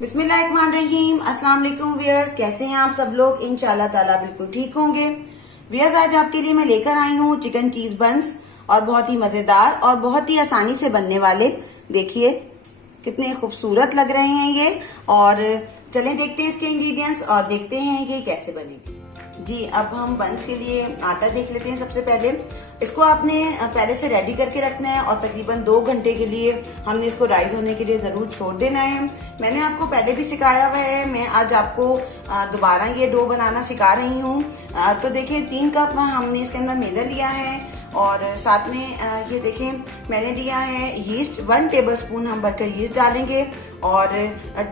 बिस्मिल्लाहिर्रहमानिर्रहीम। अस्सलाम वालेकुम व्यूअर्स, कैसे हैं आप सब लोग? इंशाल्लाह ताला बिल्कुल ठीक होंगे। व्यूअर्स, आज आपके लिए मैं लेकर आई हूँ चिकन चीज बंस और बहुत ही मजेदार और बहुत ही आसानी से बनने वाले। देखिए कितने खूबसूरत लग रहे हैं ये। और चलें देखते हैं इसके इंग्रेडिएंट्स और देखते हैं ये कैसे बनेगी। जी, अब हम बंस के लिए आटा देख लेते हैं। सबसे पहले इसको आपने पहले से रेडी करके रखना है और तकरीबन 2 घंटे के लिए हमने इसको राइज होने के लिए जरूर छोड़ देना है। मैंने आपको पहले भी सिखाया हुआ है, मैं आज आपको दोबारा ये डो बनाना सिखा रही हूँ। तो देखिए 3 कप हमने इसके अंदर मैदा लिया है और साथ में ये देखें मैंने लिया है यीस्ट। 1 टेबलस्पून हम भरकर यीस्ट डालेंगे और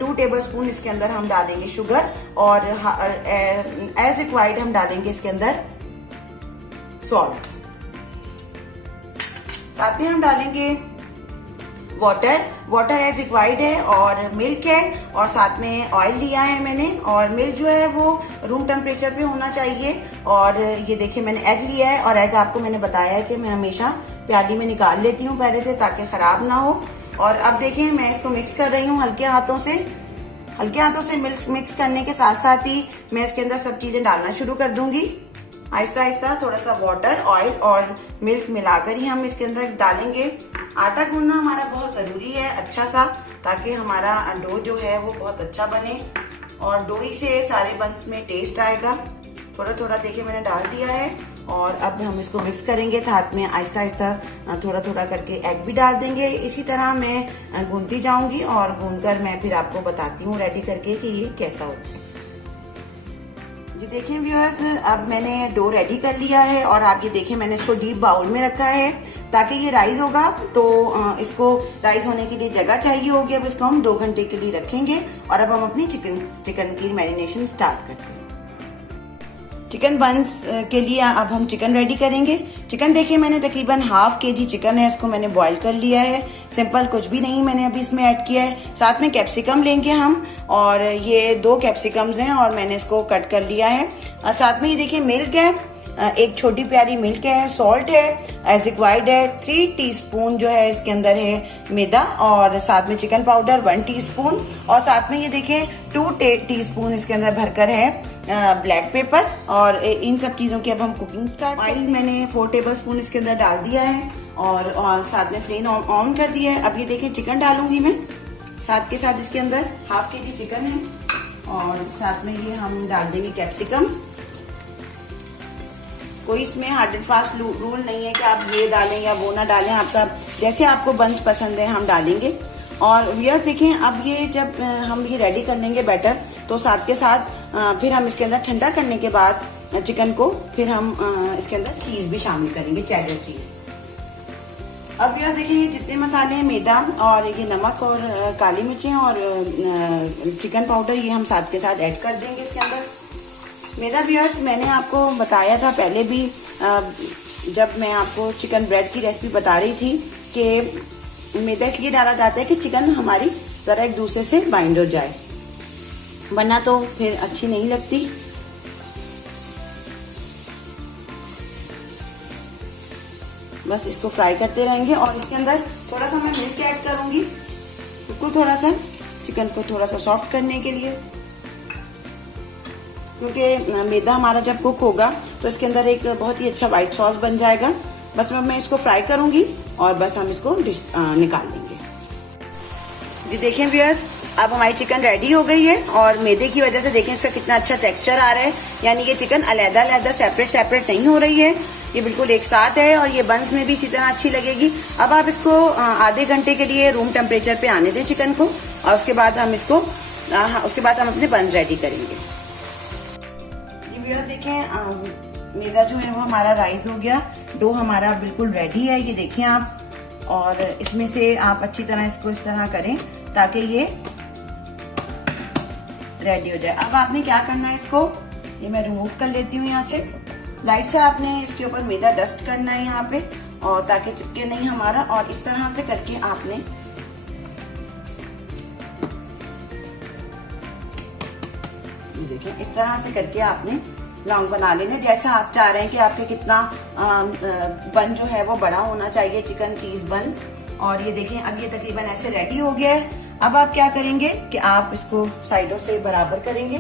2 टेबलस्पून इसके अंदर हम डालेंगे शुगर और एज रिक्वायर्ड हम डालेंगे इसके अंदर सॉल्ट। साथ में हम डालेंगे वाटर एज रिक्वायर्ड है और मिल्क है और साथ में ऑयल लिया है मैंने। और मिल्क जो है वो रूम टेम्परेचर पे होना चाहिए। और ये देखिए मैंने एग लिया है और एग आपको मैंने बताया है कि मैं हमेशा प्याली में निकाल लेती हूँ पहले से ताकि खराब ना हो। और अब देखिए मैं इसको मिक्स कर रही हूँ हल्के हाथों से मिक्स करने के साथ साथ ही मैं इसके अंदर सब चीजें डालना शुरू कर दूंगी। आहिस्ता आहिस्ता थोड़ा सा वाटर, ऑयल और मिल्क मिलाकर ही हम इसके अंदर डालेंगे। आटा गूंदना हमारा बहुत जरूरी है अच्छा सा, ताकि हमारा डो जो है वो बहुत अच्छा बने और डो ही से सारे बंस में टेस्ट आएगा। थोड़ा थोड़ा देखिए मैंने डाल दिया है और अब हम इसको मिक्स करेंगे। हाथ में आहिस्ता आहिस्ता थोड़ा थोड़ा करके एग भी डाल देंगे। इसी तरह मैं गूंदती जाऊंगी और गूंदकर मैं फिर आपको बताती हूँ रेडी करके कि ये कैसा होता है। जी देखिए व्यूअर्स, अब मैंने डो रेडी कर लिया है और आप ये देखिए मैंने इसको डीप बाउल में रखा है ताकि ये राइज होगा तो इसको राइज होने के लिए जगह चाहिए होगी। अब इसको हम 2 घंटे के लिए रखेंगे और अब हम अपनी चिकन की मैरिनेशन स्टार्ट करते हैं। चिकन बंस के लिए अब हम चिकन रेडी करेंगे। चिकन देखिए मैंने तकरीबन ½ kg चिकन है, इसको मैंने बॉईल कर लिया है। सिंपल कुछ भी नहीं मैंने अभी इसमें ऐड किया है। साथ में कैप्सिकम लेंगे हम और ये 2 कैप्सिकम्स हैं और मैंने इसको कट कर लिया है। और साथ में ये देखिए मिल्क है, एक छोटी प्यारी मिल्क है, सॉल्ट है एज रिक्वायर्ड है, 3 टीस्पून जो है इसके अंदर है मैदा और साथ में चिकन पाउडर 1 टीस्पून और साथ में ये देखिए 2 टीस्पून इसके अंदर भरकर है ब्लैक पेपर। और इन सब चीजों की अब हम कुकिंग स्टार्ट। ऑयल मैंने 4 टेबलस्पून इसके अंदर डाल दिया है और साथ में फ्लेम ऑन कर दिया है। अब ये देखिए चिकन डालूंगी मैं साथ के साथ इसके अंदर ½ kg चिकन है और साथ में ये हम डाल देंगे कैप्सिकम। कोई इसमें हार्ड एंड फास्ट रूल नहीं है कि आप ये डालें या वो ना डालें, आपका जैसे आपको बंस पसंद है हम डालेंगे। और व्यूअर्स देखें अब ये जब हम ये रेडी कर लेंगे बैटर तो साथ के साथ फिर हम इसके अंदर ठंडा करने के बाद चिकन को फिर हम इसके अंदर चीज भी शामिल करेंगे, चेडर चीज। अब व्यूअर्स देखिए ये जितने मसाले हैं मैदा और ये नमक और काली मिर्चें और चिकन पाउडर ये हम साथ के साथ ऐड कर देंगे इसके अंदर। मैदा व्यूअर्स मैंने आपको बताया था पहले भी जब मैं आपको चिकन ब्रेड की रेसिपी बता रही थी कि मैदा इसलिए डाला जाता है कि चिकन हमारी जरा एक दूसरे से बाइंड हो जाए, वरना तो फिर अच्छी नहीं लगती। बस इसको फ्राई करते रहेंगे और इसके अंदर थोड़ा सा मैं मिल्क ऐड करूंगी, बिल्कुल थोड़ा सा चिकन को थोड़ा सा सॉफ्ट करने के लिए, क्योंकि मैदा हमारा जब कुक होगा तो इसके अंदर एक बहुत ही अच्छा व्हाइट सॉस बन जाएगा। बस मैं इसको फ्राई करूंगी और बस हम इसको निकाल लेंगे। जी देखें व्यूअर्स, अब हमारी चिकन रेडी हो गई है और मैदे की वजह से देखें इसका कितना अच्छा टेक्सचर आ रहा है, यानी कि चिकन अलग-अलग सेपरेट नहीं हो रही है, ये बिल्कुल एक साथ है और ये बंस में भी इसी तरह अच्छी लगेगी। अब आप इसको आधे घंटे के लिए रूम टेम्परेचर पे आने दें चिकन को और उसके बाद हम अपने बंस रेडी करेंगे। देखें मैदा जो है वो हमारा राइज हो गया, डो हमारा बिल्कुल रेडी है, ये देखें आप। और इसमें से आप अच्छी तरह इसको इस तरह करें ताकि ये रेडी हो जाए। अब आपने क्या करना है, इसको ये मैं रिमूव कर लेती हूँ यहाँ से। लाइट से आपने इसके ऊपर मैदा डस्ट करना है यहाँ पे और ताकि चिपके नहीं हमारा। और इस तरह से करके आपने देखिए इस तरह से करके आपने राउंड बना लेने, जैसा आप चाह रहे हैं कि आपके कितना बन जो है वो बड़ा होना चाहिए चिकन चीज बन। और ये देखें अब ये तकरीबन ऐसे रेडी हो गया है। अब आप क्या करेंगे कि आप इसको साइडों से बराबर करेंगे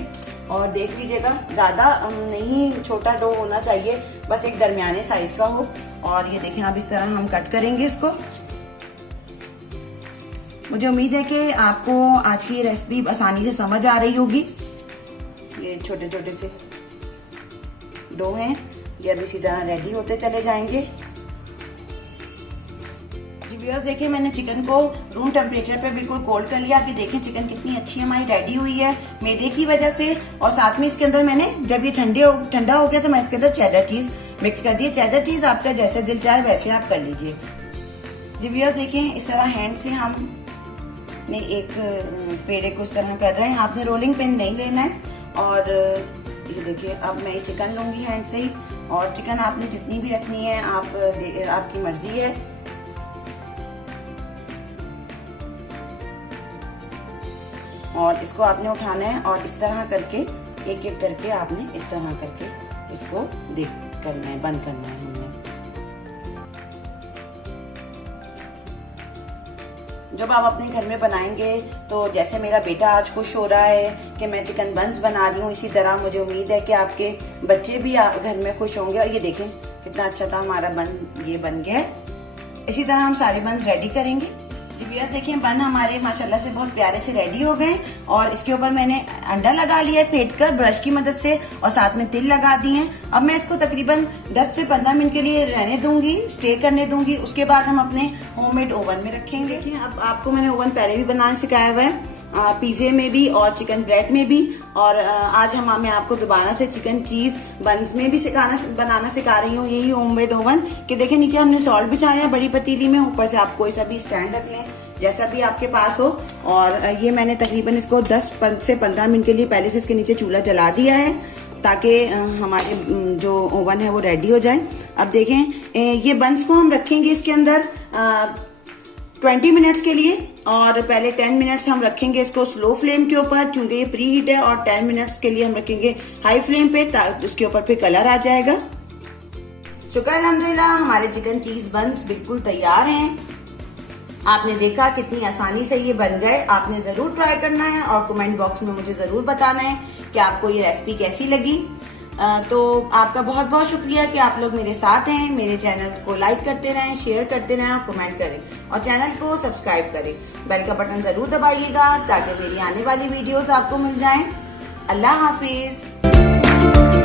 और देख लीजिएगा, ज्यादा नहीं छोटा डो होना चाहिए, बस एक दरमियाने साइज का हो। और ये देखें अब इस तरह हम कट करेंगे इसको। मुझे उम्मीद है कि आपको आज की रेसिपी आसानी से समझ आ रही होगी। ये छोटे छोटे से डो हैं, ये अब इसी तरह रेडी होते चले जाएंगे। व्यूअर्स देखिए, मैंने चिकन को रूम टेम्परेचर पे बिल्कुल कोल्ड कर लिया। आप ये देखें चिकन कितनी अच्छी हमारी रेडी हुई है मैदे की वजह से। और साथ में इसके अंदर मैंने, जब ये ठंडा हो गया तो मैं इसके अंदर चेडर चीज मिक्स कर दी। चेडर चीज आपका जैसे दिल चाहे वैसे आप कर लीजिए। जी व्यूअर्स देखिए, इस तरह हैंड से हम ने एक पेड़े को इस तरह कर रहे हैं। आपने रोलिंग पिन नहीं लेना है। और ये देखिए, अब मैं चिकन लूंगी हैंड से ही। और चिकन आपने जितनी भी रखनी है आपकी मर्जी है। और इसको आपने उठाना है और इस तरह करके एक एक करके आपने इस तरह करके इसको करना है, बंद करना है हमने। जब आप अपने घर में बनाएंगे तो जैसे मेरा बेटा आज खुश हो रहा है कि मैं चिकन बंस बना रही हूँ, इसी तरह मुझे उम्मीद है कि आपके बच्चे भी घर में खुश होंगे। और ये देखें कितना अच्छा था हमारा ये बन गया है। इसी तरह हम सारे बंस रेडी करेंगे। भैया देखिए, बन हमारे माशाल्लाह से बहुत प्यारे से रेडी हो गए। और इसके ऊपर मैंने अंडा लगा लिया है फेंट कर ब्रश की मदद से, और साथ में तिल लगा दिए हैं। अब मैं इसको तकरीबन 10 से 15 मिनट के लिए रहने दूंगी, स्टे करने दूंगी। उसके बाद हम अपने होममेड ओवन में रखेंगे। अब आपको मैंने ओवन पहले भी बनाना सिखाया हुआ है, पिज्जे में भी और चिकन ब्रेड में भी। और आज मैं आपको दोबारा से चिकन चीज बंस में भी बनाना सिखा रही हूँ, यही होममेड ओवन। कि देखिए नीचे हमने सॉल्ट बिछाया बड़ी पतीली में, ऊपर से आप कोई सा भी स्टैंड रख लें जैसा भी आपके पास हो। और ये मैंने तकरीबन इसको 10 से 15 मिनट के लिए पहले से इसके नीचे चूल्हा जला दिया है, ताकि हमारे जो ओवन है वो रेडी हो जाए। अब देखें, ये बंस को हम रखेंगे इसके अंदर 20 मिनट्स के लिए। और पहले 10 मिनट्स हम रखेंगे इसको स्लो फ्लेम के ऊपर, क्योंकि ये प्री हीट है। और 10 मिनट्स के लिए हम रखेंगे हाई फ्लेम पे, उसके ऊपर फिर कलर आ जाएगा। शुक्र अल्हम्दुलिल्लाह, हमारे चिकन चीज बंस बिल्कुल तैयार हैं। आपने देखा कितनी आसानी से ये बन गए। आपने जरूर ट्राई करना है और कमेंट बॉक्स में मुझे जरूर बताना है कि आपको ये रेसिपी कैसी लगी। तो आपका बहुत बहुत शुक्रिया कि आप लोग मेरे साथ हैं। मेरे चैनल को लाइक करते रहें, शेयर करते रहें और कमेंट करें, और चैनल को सब्सक्राइब करें। बेल का बटन जरूर दबाइएगा ताकि मेरी आने वाली वीडियोस आपको मिल जाएं। अल्लाह हाफिज।